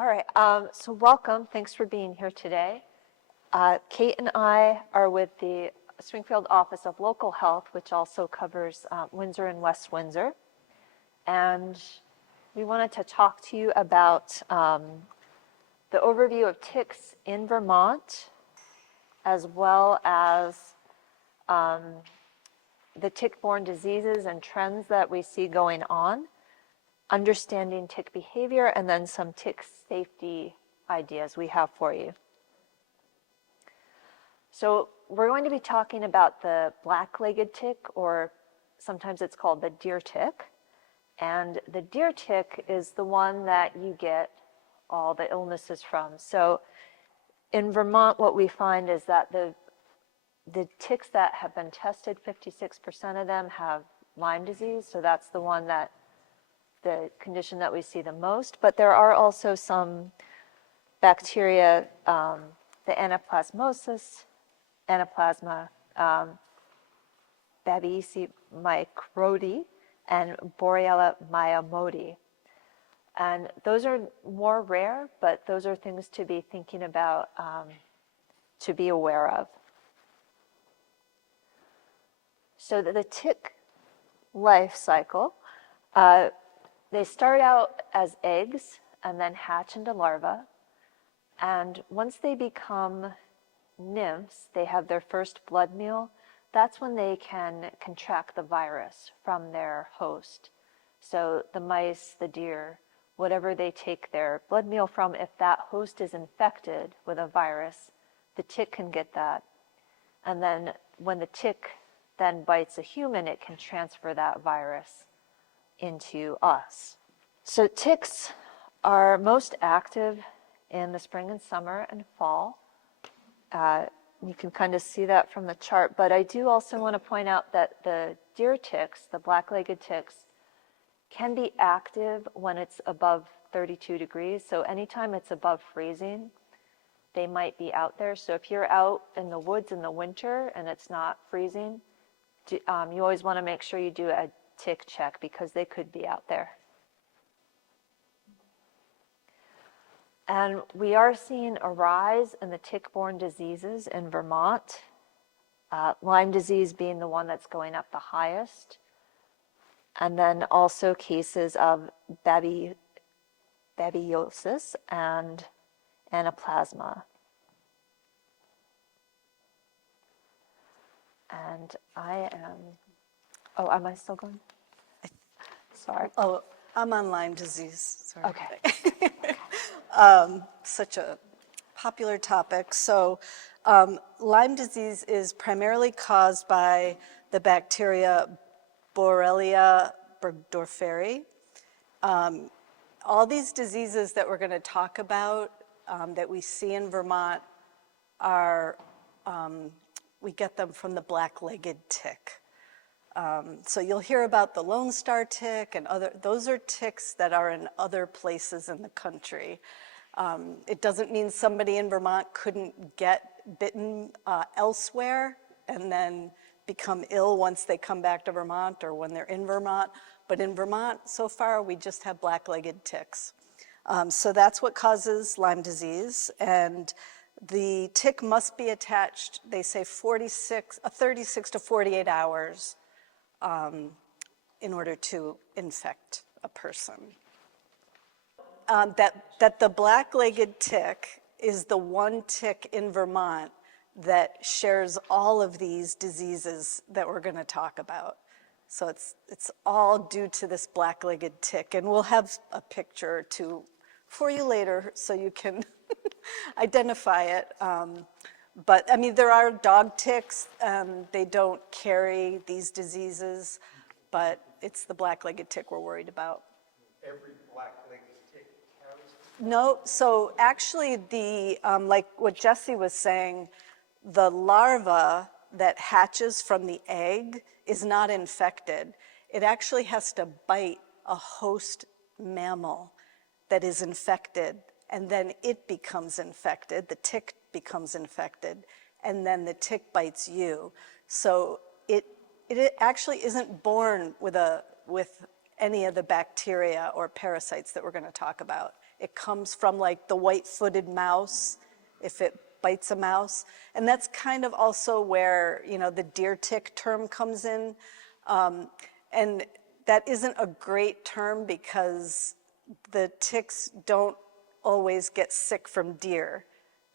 All right, so welcome. Thanks for being here today. Kate and I are with the Springfield Office of Local Health, which also covers Windsor and West Windsor. And we wanted to talk to you about the overview of ticks in Vermont, as well as the tick-borne diseases and trends that we see going on, understanding tick behavior, and then some tick safety ideas we have for you. So we're going to be talking about the black-legged tick, or sometimes it's called the deer tick. And the deer tick is the one that you get all the illnesses from. So in Vermont, what we find is that the ticks that have been tested, 56% of them have Lyme disease. So that's the one that the condition that we see the most, but there are also some bacteria, the anaplasmosis, anaplasma, Babesia microti, and Borrelia miyamotoi. And those are more rare, but those are things to be thinking about, to be aware of. So the tick life cycle, they start out as eggs and then hatch into larvae. And once they become nymphs, they have their first blood meal. That's when they can contract the virus from their host. So the mice, the deer, whatever they take their blood meal from, if that host is infected with a virus, the tick can get that. And then when the tick then bites a human, it can transfer that virus into us. So ticks are most active in the spring and summer and fall. You can kind of see that from the chart, but I do also want to point out that the deer ticks, the black-legged ticks, can be active when it's above 32 degrees. So anytime it's above freezing, they might be out there. So if you're out in the woods in the winter and it's not freezing, you always want to make sure you do a tick check because they could be out there. And we are seeing a rise in the tick-borne diseases in Vermont, Lyme disease being the one that's going up the highest, and then also cases of babesiosis and anaplasma. And am I still going? Sorry. Oh, I'm on Lyme disease. Sorry. Okay. Such a popular topic. So Lyme disease is primarily caused by the bacteria Borrelia burgdorferi. All these diseases that we're going to talk about that we see in Vermont are, we get them from the black-legged tick. So you'll hear about the Lone Star tick and those are ticks that are in other places in the country. It doesn't mean somebody in Vermont couldn't get bitten elsewhere and then become ill once they come back to Vermont or when they're in Vermont. But in Vermont, so far, we just have black-legged ticks. So that's what causes Lyme disease. And the tick must be attached, they say 36 to 48 hours in order to infect a person. That the black-legged tick is the one tick in Vermont that shares all of these diseases that we're going to talk about. So it's all due to this black-legged tick, and we'll have a picture or two for you later so you can identify it. But I mean, there are dog ticks. They don't carry these diseases, but it's the black-legged tick we're worried about. Every black-legged tick carries it? No, so actually like what Jesse was saying, the larva that hatches from the egg is not infected. It actually has to bite a host mammal that is infected, and then it becomes infected, the tick becomes infected, and then the tick bites you. So it actually isn't born with any of the bacteria or parasites that we're going to talk about. It comes from like the white-footed mouse, if it bites a mouse. And that's kind of also where, the deer tick term comes in. And that isn't a great term because the ticks don't always get sick from deer.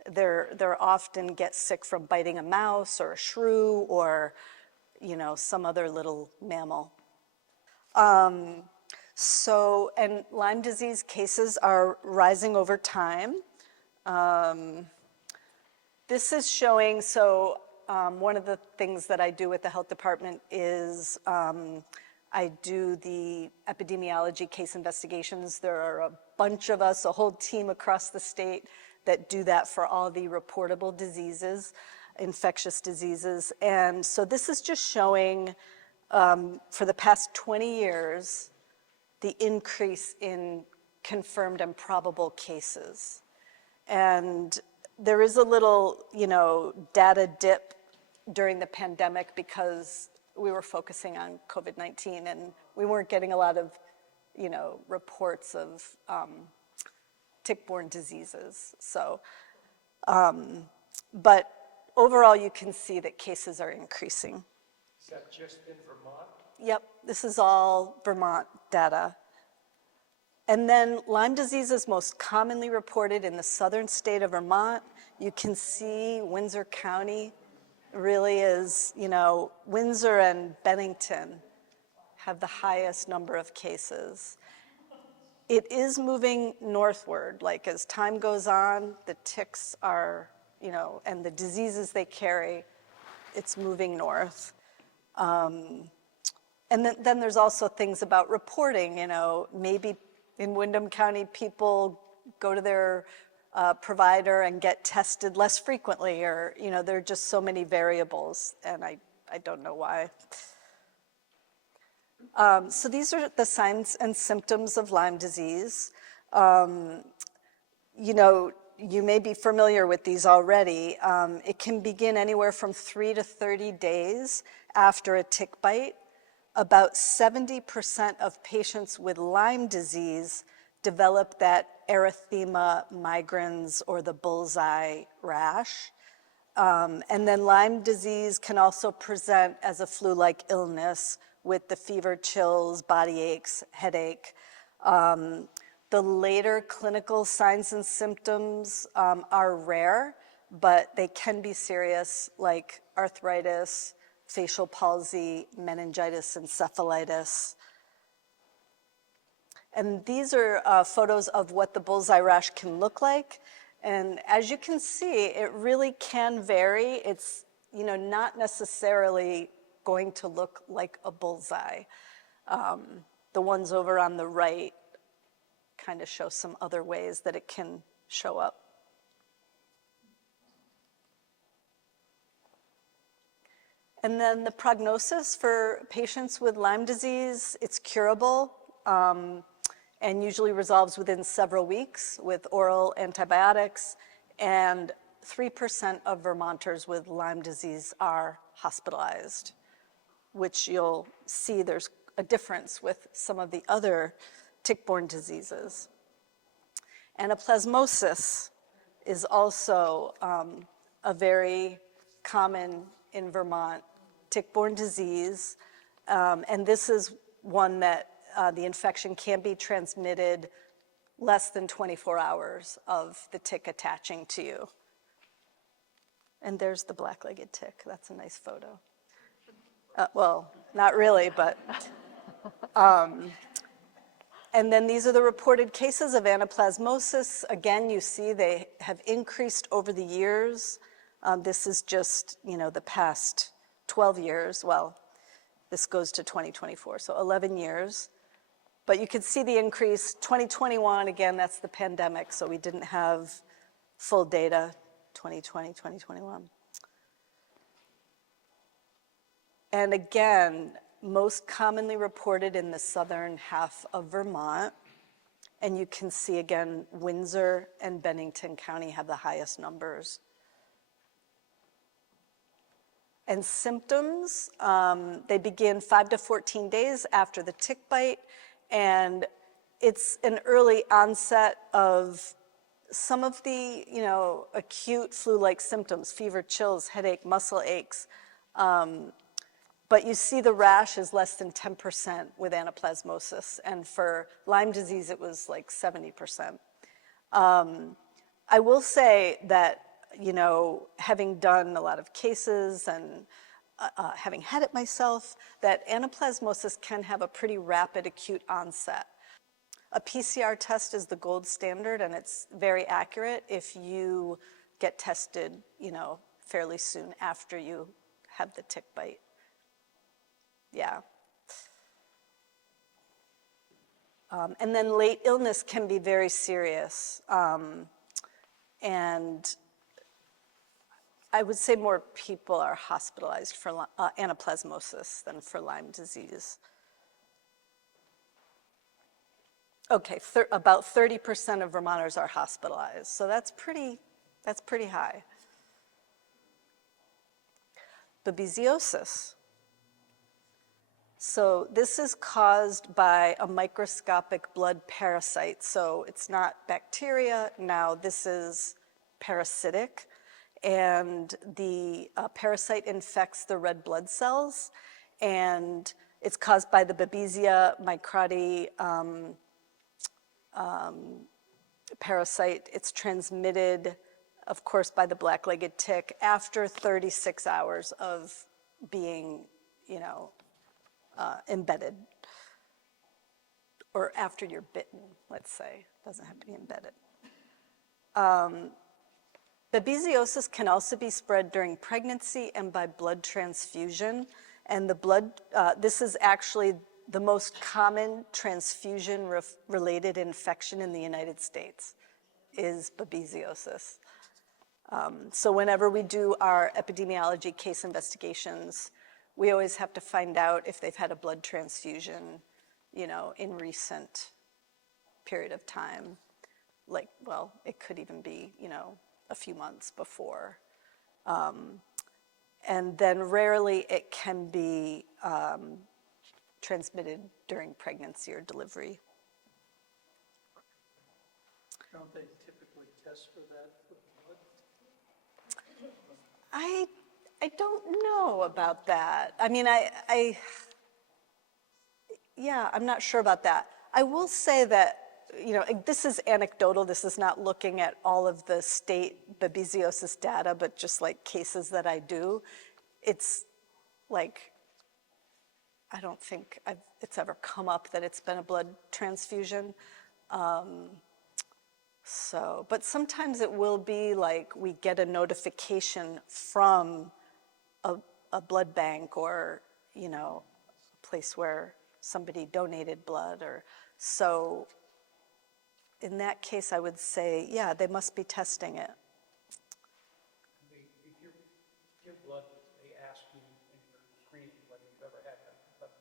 They're often get sick from biting a mouse or a shrew or, some other little mammal. And Lyme disease cases are rising over time. This is showing, one of the things that I do with the health department is I do the epidemiology case investigations. There are a bunch of us, a whole team across the state that do that for all the reportable diseases, infectious diseases. And so this is just showing for the past 20 years, the increase in confirmed and probable cases. And there is a little, data dip during the pandemic because we were focusing on COVID-19 and we weren't getting a lot of, reports of tick-borne diseases. But overall, you can see that cases are increasing. Is that just in Vermont? Yep, this is all Vermont data. And then Lyme disease is most commonly reported in the southern state of Vermont. You can see Windsor County really is, Windsor and Bennington have the highest number of cases. It is moving northward, like as time goes on, the ticks are, and the diseases they carry, it's moving north. And then there's also things about reporting, maybe in Windham County, people go to their provider and get tested less frequently, or, there are just so many variables, and I don't know why. So these are the signs and symptoms of Lyme disease. You may be familiar with these already. It can begin anywhere from 3 to 30 days after a tick bite. About 70% of patients with Lyme disease develop that erythema migrans or the bullseye rash. And then Lyme disease can also present as a flu-like illness with the fever, chills, body aches, headache. The later clinical signs and symptoms are rare, but they can be serious, like arthritis, facial palsy, meningitis, encephalitis. And these are photos of what the bullseye rash can look like. And as you can see, it really can vary. It's, not necessarily going to look like a bullseye. The ones over on the right kind of show some other ways that it can show up. And then the prognosis for patients with Lyme disease, it's curable and usually resolves within several weeks with oral antibiotics. And 3% of Vermonters with Lyme disease are hospitalized, which you'll see there's a difference with some of the other tick-borne diseases. Anaplasmosis is also a very common in Vermont tick-borne disease, and this is one that the infection can be transmitted less than 24 hours of the tick attaching to you. And there's the black-legged tick. That's a nice photo. Well, not really, but. And then these are the reported cases of anaplasmosis. Again, you see they have increased over the years. This is just, the past 12 years. Well, this goes to 2024, so 11 years. But you can see the increase. 2021, again, that's the pandemic, so we didn't have full data, 2020, 2021. And again, most commonly reported in the southern half of Vermont. And you can see again, Windsor and Bennington County have the highest numbers. And symptoms, they begin 5 to 14 days after the tick bite, and it's an early onset of some of the, acute flu-like symptoms, fever, chills, headache, muscle aches. But you see the rash is less than 10% with anaplasmosis. And for Lyme disease, it was like 70%. I will say that, having done a lot of cases and having had it myself, that anaplasmosis can have a pretty rapid acute onset. A PCR test is the gold standard, and it's very accurate if you get tested, fairly soon after you have the tick bite. Yeah. And then late illness can be very serious. And I would say more people are hospitalized for anaplasmosis than for Lyme disease. Okay, about 30% of Vermonters are hospitalized, so that's pretty high. Babesiosis. So this is caused by a microscopic blood parasite. So it's not bacteria. Now this is parasitic. And the parasite infects the red blood cells. And it's caused by the Babesia microti parasite. It's transmitted, of course, by the black-legged tick after 36 hours of being, embedded, or after you're bitten, let's say. It doesn't have to be embedded. Babesiosis can also be spread during pregnancy and by blood transfusion. And this is actually the most common transfusion-related infection in the United States is babesiosis. So whenever we do our epidemiology case investigations, we always have to find out if they've had a blood transfusion, in recent period of time. Like, well, it could even be, a few months before. And then rarely it can be transmitted during pregnancy or delivery. Don't they typically test for that with blood? I don't know about that. I mean, yeah, I'm not sure about that. I will say that, this is anecdotal. This is not looking at all of the state babesiosis data, but just like cases that I do. It's like, I don't think it's ever come up that it's been a blood transfusion. But sometimes it will be like we get a notification from a blood bank or, a place where somebody donated blood so in that case, I would say, yeah, they must be testing it. If you give blood, they ask you in your screening whether you've ever had that.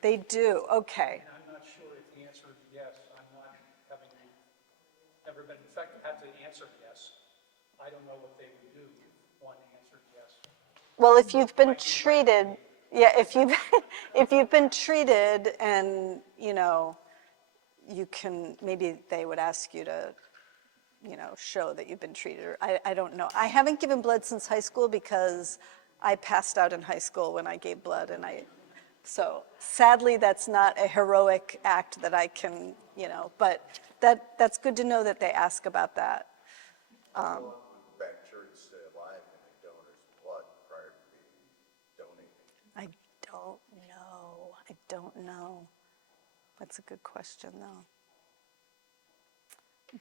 They do, okay. And I'm not sure if the answer is yes. I'm not having ever been infected. Had the answer yes, I don't know what they would do if one answered yes. Well, if you've been treated, yeah, if you've been treated and, you can, maybe they would ask you to, show that you've been treated. Or I don't know. I haven't given blood since high school because I passed out in high school when I gave blood, and so sadly that's not a heroic act that I can, but that's good to know that they ask about that. How long would bacteria stay alive in a donor's blood prior to being donated? I don't know. That's a good question, though.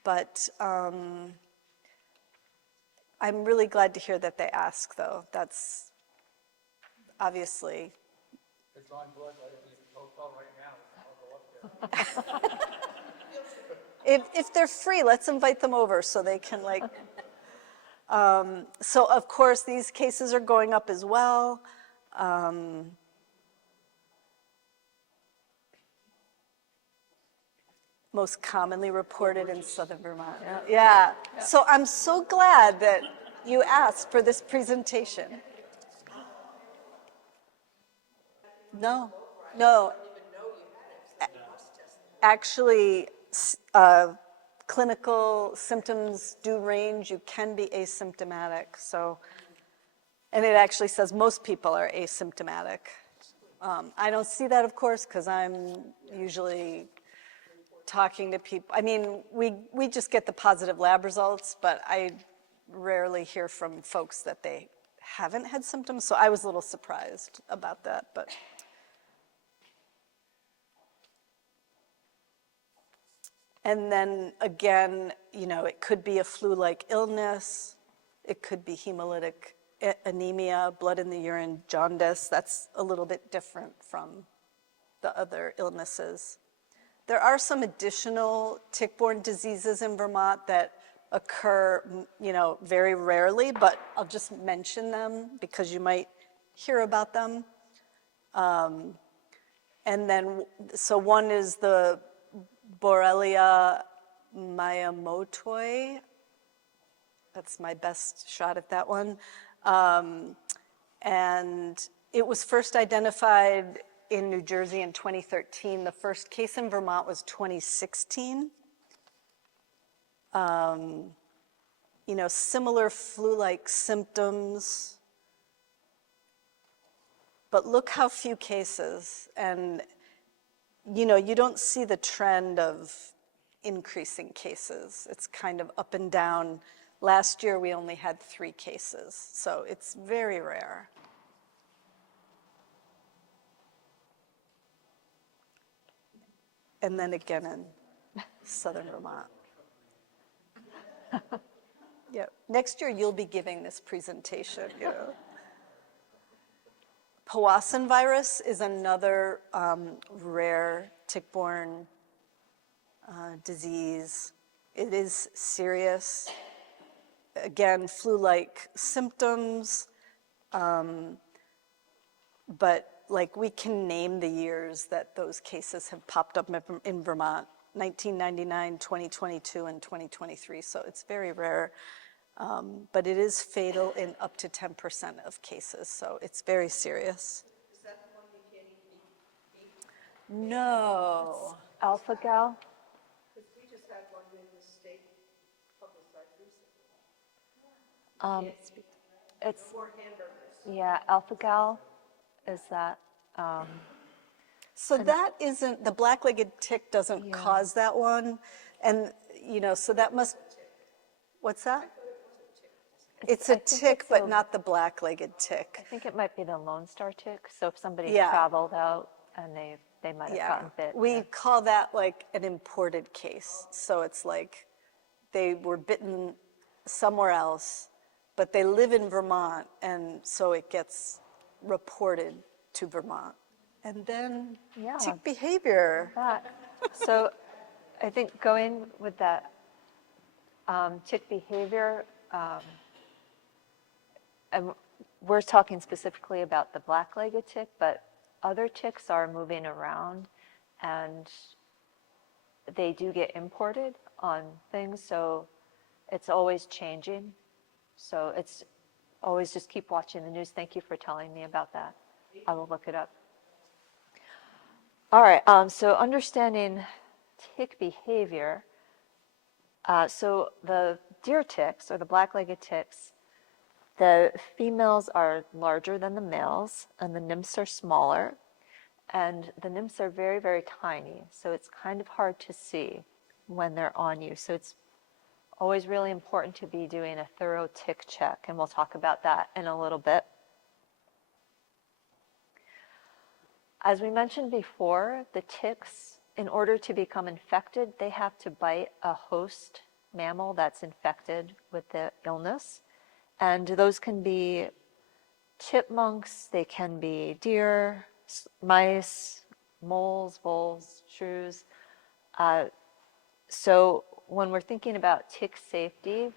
But I'm really glad to hear that they ask, though. That's obviously. They're drawing blood right at the hotel right now. I'll go up there. If they're free, let's invite them over so they can, so of course, these cases are going up as well. Most commonly reported in southern Vermont. Yeah. So I'm so glad that you asked for this presentation. No. actually, clinical symptoms do range. You can be asymptomatic, so, and it actually says most people are asymptomatic. I don't see that, of course, because I'm usually talking to people. I mean, we just get the positive lab results, but I rarely hear from folks that they haven't had symptoms, so I was a little surprised about that, but. And then again, you know, it could be a flu-like illness. It could be hemolytic anemia, blood in the urine, jaundice. That's a little bit different from the other illnesses. There are some additional tick-borne diseases in Vermont that occur, you know, very rarely, but I'll just mention them because you might hear about them. And then, so one is the Borrelia miyamotoi. That's my best shot at that one. And it was first identified in New Jersey in 2013. The first case in Vermont was 2016. You know, similar flu-like symptoms, but look how few cases. And, you know, you don't see the trend of increasing cases. It's kind of up and down. Last year, we only had 3 cases, so it's very rare. And then again in southern Vermont. Yeah, next year you'll be giving this presentation, you know. Powassan virus is another rare tick-borne disease. It is serious. Again, flu-like symptoms, but like we can name the years that those cases have popped up in Vermont, 1999, 2022, and 2023, so it's very rare. But it is fatal in up to 10% of cases, so it's very serious. Is that the one you can't even eat? No. Alpha-gal? Because we just had one in the state publicized recently. It's, More hamburgers. yeah, alpha-gal is that, So that isn't, the black-legged tick doesn't Yeah. cause that one, and, you know, so that must, what's that? It's I a think tick, it's but a- not the black-legged I tick. think it might be the Lone Star tick. So if somebody Yeah. traveled out and they might have Yeah, gotten bit. we yeah. call that like an imported case. So it's like they were bitten somewhere else, but they live in Vermont, and so it gets reported to Vermont. And then Yeah. tick behavior. That. So I think going with that tick behavior, and we're talking specifically about the black-legged tick, but other ticks are moving around and they do get imported on things, so it's always changing. So it's always just keep watching the news. Thank you for telling me about that. I will look it up. All right, so understanding tick behavior. So the deer ticks, or the black-legged ticks, the females are larger than the males, and the nymphs are smaller. And the nymphs are very, very tiny, so it's kind of hard to see when they're on you. So it's always really important to be doing a thorough tick check, and we'll talk about that in a little bit. As we mentioned before, the ticks, in order to become infected, they have to bite a host mammal that's infected with the illness. And those can be chipmunks, they can be deer, mice, moles, voles, shrews. So when we're thinking about tick safety,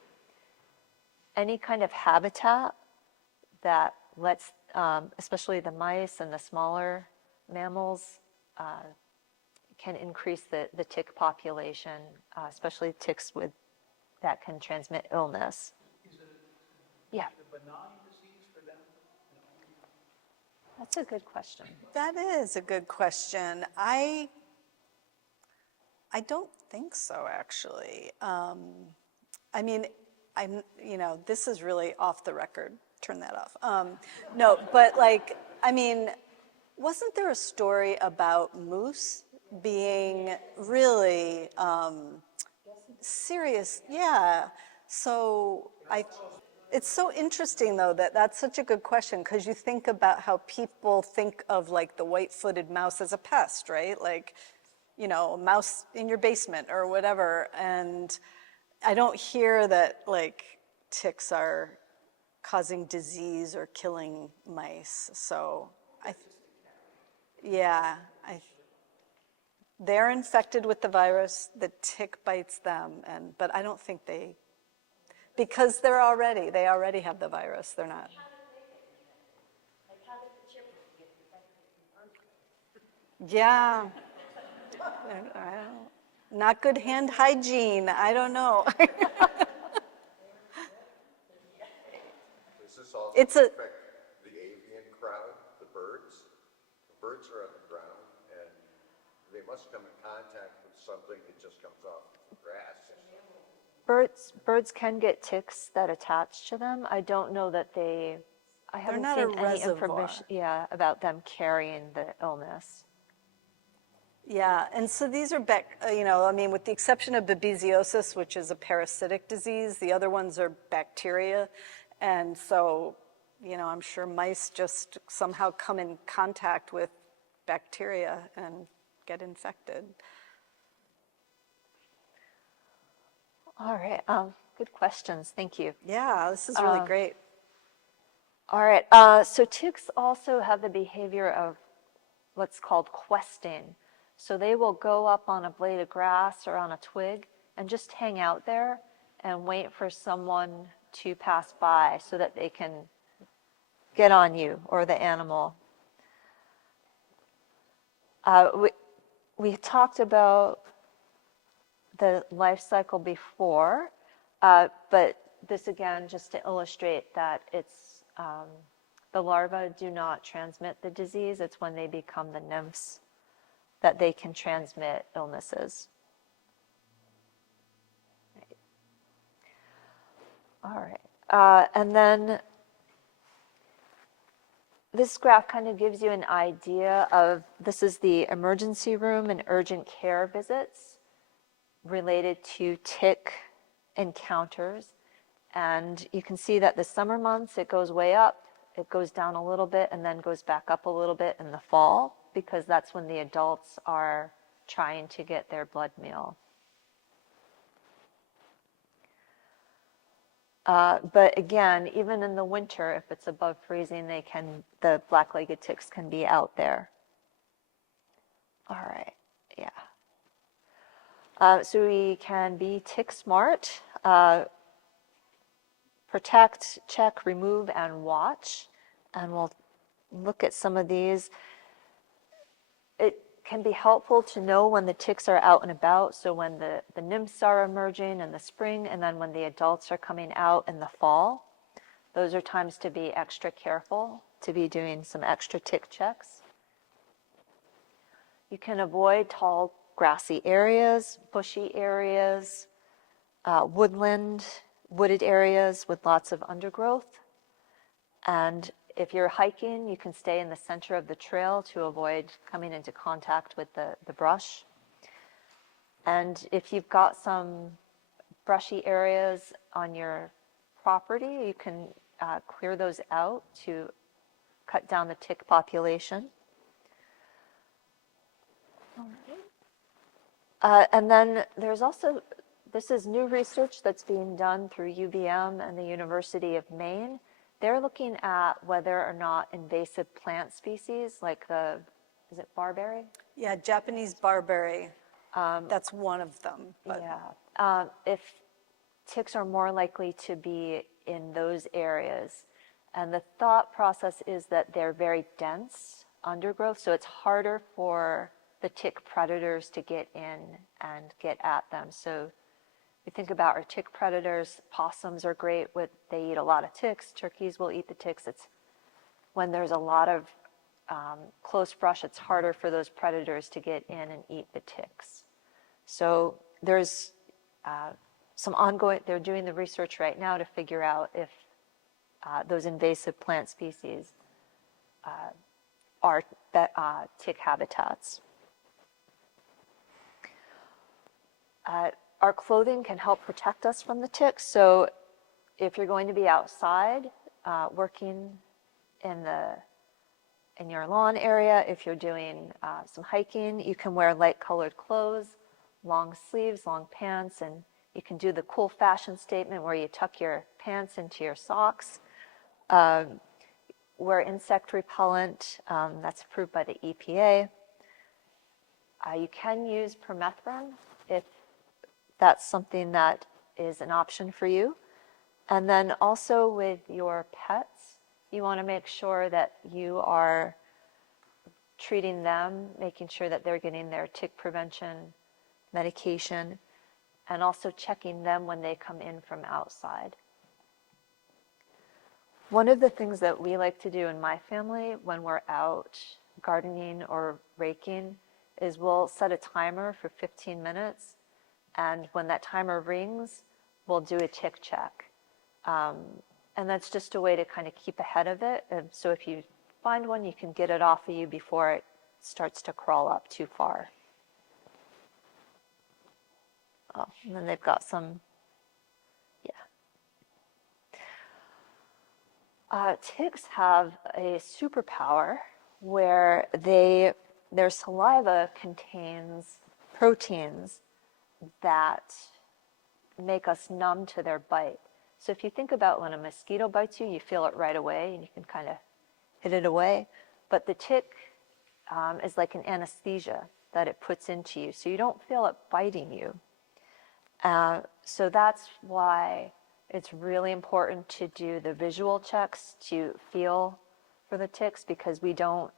any kind of habitat that lets, especially the mice and the smaller mammals, can increase the tick population, especially ticks that can transmit illness. Is it Yeah, a benign disease for them? that's a good question. That is a good question. I don't think so, actually. I mean, this is really off the record. Turn that off. No, but like, I mean, wasn't there a story about moose being really serious? Yeah. So it's so interesting though that that's such a good question because you think about how people think of like the white-footed mouse as a pest, right? Like, a mouse in your basement or whatever. And I don't hear that like ticks are causing disease or killing mice. So yeah, they're infected with the virus, the tick bites them, but I don't think because they already have the virus, they're not. Yeah, I don't, not good hand hygiene, I don't know. Does this also It's a, affect the avian crowd, the birds? The birds are on the ground, and they must come in contact with something that just comes off the grass. Birds can get ticks that attach to them. I don't know that I haven't not seen a any reservoir. information, yeah, about them carrying the illness. yeah, and so these are I mean, with the exception of babesiosis, which is a parasitic disease, the other ones are bacteria. And so, I'm sure mice just somehow come in contact with bacteria and get infected. All right, good questions, thank you. Yeah, this is really great. All right, so ticks also have the behavior of what's called questing. So they will go up on a blade of grass or on a twig and just hang out there and wait for someone to pass by so that they can get on you or the animal. We talked about the life cycle before, but this again, just to illustrate that the larvae do not transmit the disease. It's when they become the nymphs that they can transmit illnesses. All right. And then this graph kind of gives you an idea of, this is the emergency room and urgent care visits related to tick encounters. And you can see that the summer months, it goes way up, it goes down a little bit, and then goes back up a little bit in the fall, because that's when the adults are trying to get their blood meal. But again, even in the winter, if it's above freezing, the black-legged ticks can be out there. All right, yeah. So we can be tick smart, protect, check, remove, and watch. And we'll look at some of these. It can be helpful to know when the ticks are out and about, so when the nymphs are emerging in the spring, and then when the adults are coming out in the fall. Those are times to be extra careful, to be doing some extra tick checks. You can avoid tall grassy areas, bushy areas, wooded areas with lots of undergrowth. And if you're hiking, you can stay in the center of the trail to avoid coming into contact with the brush. And if you've got some brushy areas on your property, you can clear those out to cut down the tick population. And then there's also, this is new research that's being done through UVM and the University of Maine. They're looking at whether or not invasive plant species like is it barberry? Yeah, Japanese barberry, that's one of them. But Yeah, if ticks are more likely to be in those areas. And the thought process is that they're very dense undergrowth, so it's harder for the tick predators to get in and get at them. So we think about our tick predators. Possums are great they eat a lot of ticks. Turkeys will eat the ticks. It's when there's a lot of close brush, it's harder for those predators to get in and eat the ticks. So there's some ongoing, they're doing the research right now to figure out if those invasive plant species are tick habitats. Our clothing can help protect us from the ticks. So if you're going to be outside working in your lawn area, if you're doing some hiking, you can wear light colored clothes, long sleeves, long pants, and you can do the cool fashion statement where you tuck your pants into your socks. Wear insect repellent, that's approved by the EPA. You can use permethrin if that's something that is an option for you. And then also with your pets, you want to make sure that you are treating them, making sure that they're getting their tick prevention medication, and also checking them when they come in from outside. One of the things that we like to do in my family when we're out gardening or raking is we'll set a timer for 15 minutes, and when that timer rings, we'll do a tick check. And that's just a way to kind of keep ahead of it. And so if you find one, you can get it off of you before it starts to crawl up too far. Oh, and then they've got some, ticks have a superpower where their saliva contains proteins that make us numb to their bite. So if you think about when a mosquito bites you, you feel it right away and you can kind of hit it away. But the tick is like an anesthesia that it puts into you, so you don't feel it biting you. So that's why it's really important to do the visual checks to feel for the ticks, because we don't,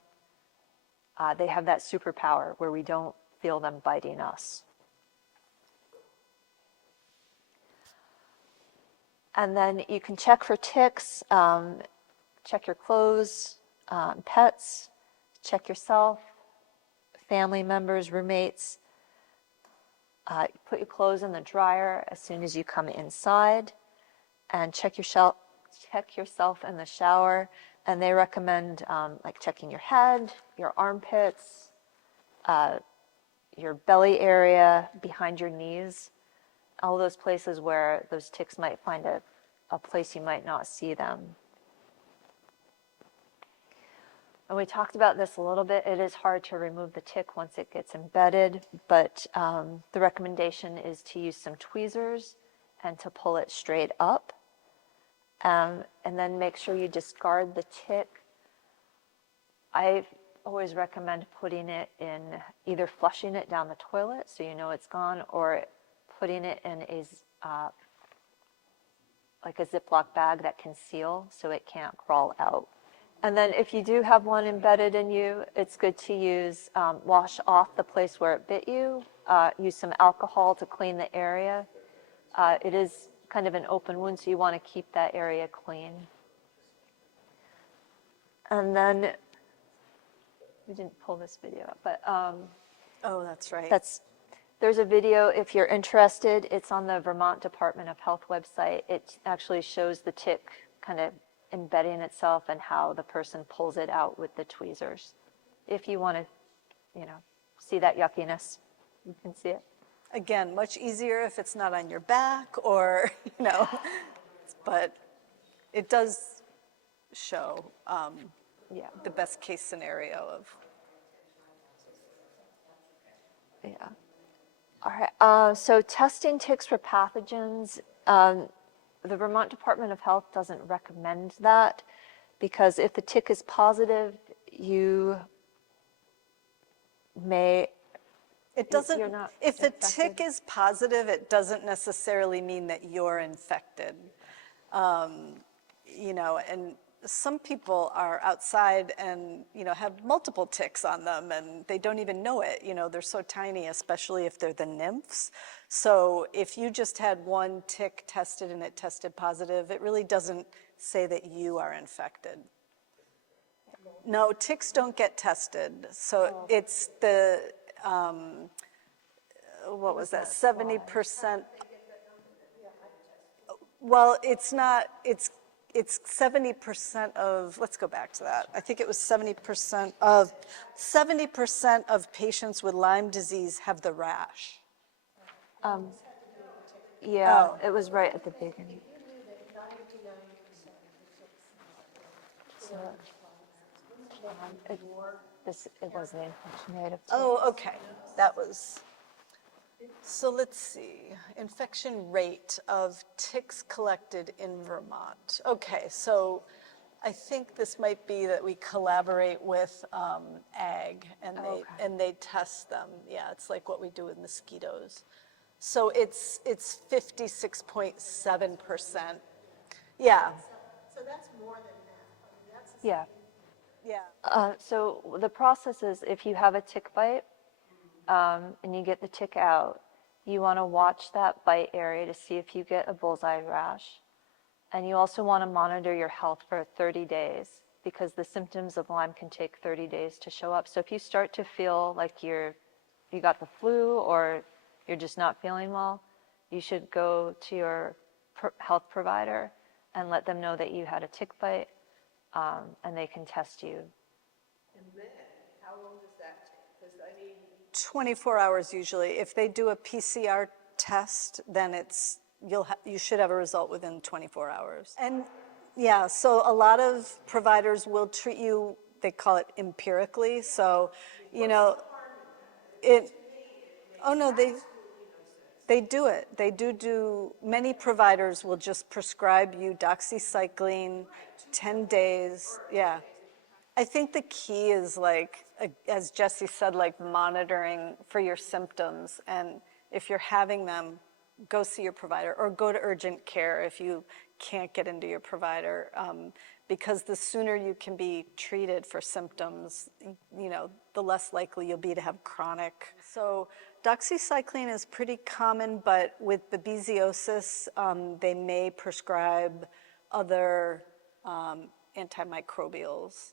they have that superpower where we don't feel them biting us. And then you can check for ticks, check your clothes, pets, check yourself, family members, roommates. Put your clothes in the dryer as soon as you come inside, and check yourself in the shower. And they recommend like checking your head, your armpits, your belly area, behind your knees, all those places where those ticks might find a place you might not see them. And we talked about this a little bit. It is hard to remove the tick once it gets embedded, but the recommendation is to use some tweezers and to pull it straight up. And then make sure you discard the tick. I always recommend putting it in, either flushing it down the toilet so you know it's gone, or putting it in like a Ziploc bag that can seal so it can't crawl out. And then if you do have one embedded in you, it's good to use, wash off the place where it bit you, use some alcohol to clean the area. It is kind of an open wound, so you want to keep that area clean. And then, we didn't pull this video up, but Oh, that's right. there's a video, if you're interested, it's on the Vermont Department of Health website. It actually shows the tick kind of embedding itself and how the person pulls it out with the tweezers. If you want to, see that yuckiness, you can see it. Again, much easier if it's not on your back or, but it does show the best case scenario of. Yeah. All right. So testing ticks for pathogens, the Vermont Department of Health doesn't recommend that, because if the tick is positive, you may. It doesn't, you're not if the infected. tick is positive, it doesn't necessarily mean that you're infected. And some people are outside and, have multiple ticks on them and they don't even know it. They're so tiny, especially if they're the nymphs. So if you just had one tick tested and it tested positive, it really doesn't say that you are infected. No, ticks don't get tested. So it's what was that, 70%? Well, it's not, it's 70% of, let's go back to that. I think it was 70% of patients with Lyme disease have the rash. Yeah, Oh. it was right at the beginning. So, it was the infection rate of Oh, okay, that was, so let's see, infection rate of ticks collected in Vermont. Okay, so I think this might be that we collaborate with ag and they test them. Yeah, it's like what we do with mosquitoes. So it's 56.7%. Yeah, So that's more than half. I mean, that's Yeah. yeah. So the process is if you have a tick bite and you get the tick out, you want to watch that bite area to see if you get a bullseye rash. And you also want to monitor your health for 30 days because the symptoms of Lyme can take 30 days to show up. So if you start to feel like you got the flu or you're just not feeling well, you should go to your health provider and let them know that you had a tick bite, and they can test you. And then, how long does that take? Because I mean, 24 hours usually. If they do a PCR test, then you should have a result within 24 hours. And yeah, so a lot of providers will treat you, they call it empirically. So, you know, oh no, they do it. They do, many providers will just prescribe you doxycycline, 10 days, yeah. I think the key is like, as Jesse said, like monitoring for your symptoms. And if you're having them, go see your provider or go to urgent care if you can't get into your provider. Because the sooner you can be treated for symptoms, you know, the less likely you'll be to have chronic. So doxycycline is pretty common, but with babesiosis, they may prescribe other antimicrobials.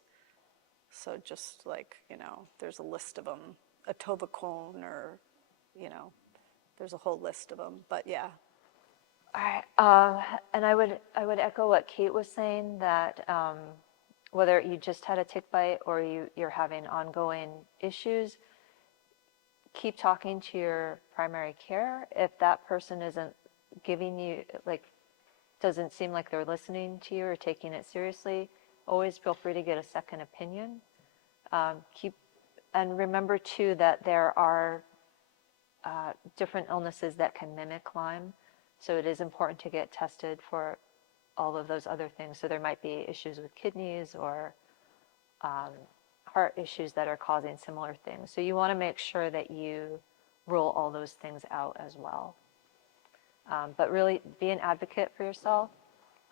So just like, you know, there's a list of them, atovaquone or, you know, there's a whole list of them, but yeah. All right, and I would echo what Kate was saying, that whether you just had a tick bite or you're having ongoing issues, keep talking to your primary care. If that person isn't giving you, like, doesn't seem like they're listening to you or taking it seriously, always feel free to get a second opinion. And remember too that there are different illnesses that can mimic Lyme. So it is important to get tested for all of those other things. So there might be issues with kidneys or heart issues that are causing similar things. So you want to make sure that you rule all those things out as well. But really be an advocate for yourself,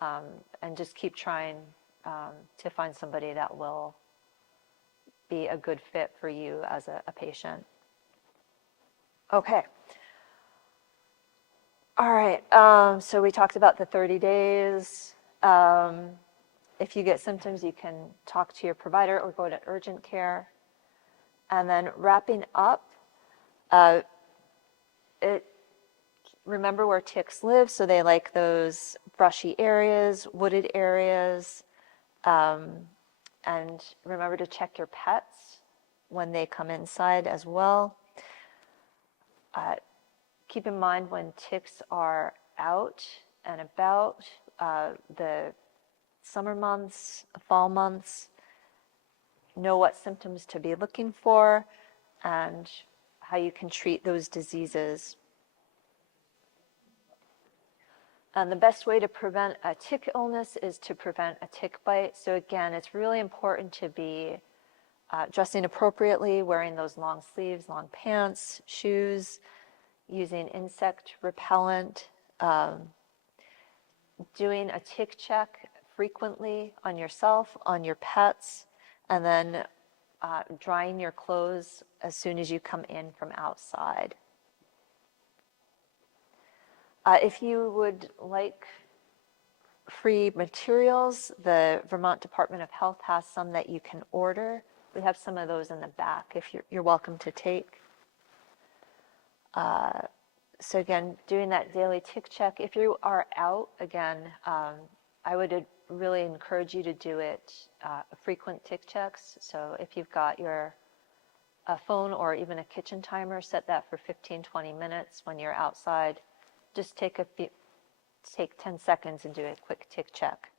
and just keep trying to find somebody that will be a good fit for you as a patient. Okay. All right, so we talked about the 30 days. If you get symptoms, you can talk to your provider or go to urgent care. And then wrapping up, remember where ticks live, so they like those brushy areas, wooded areas, and remember to check your pets when they come inside as well. Keep in mind when ticks are out and about, the summer months, fall months, know what symptoms to be looking for and how you can treat those diseases. And the best way to prevent a tick illness is to prevent a tick bite. So again, it's really important to be dressing appropriately, wearing those long sleeves, long pants, shoes, using insect repellent, doing a tick check frequently on yourself, on your pets, and then drying your clothes as soon as you come in from outside. If you would like free materials, the Vermont Department of Health has some that you can order. We have some of those in the back if you're welcome to take. So again, doing that daily tick check. If you are out, again, I would really encourage you to do it frequent tick checks. So if you've got your a phone or even a kitchen timer, set that for 15, 20 minutes when you're outside. Just take 10 seconds and do a quick tick check.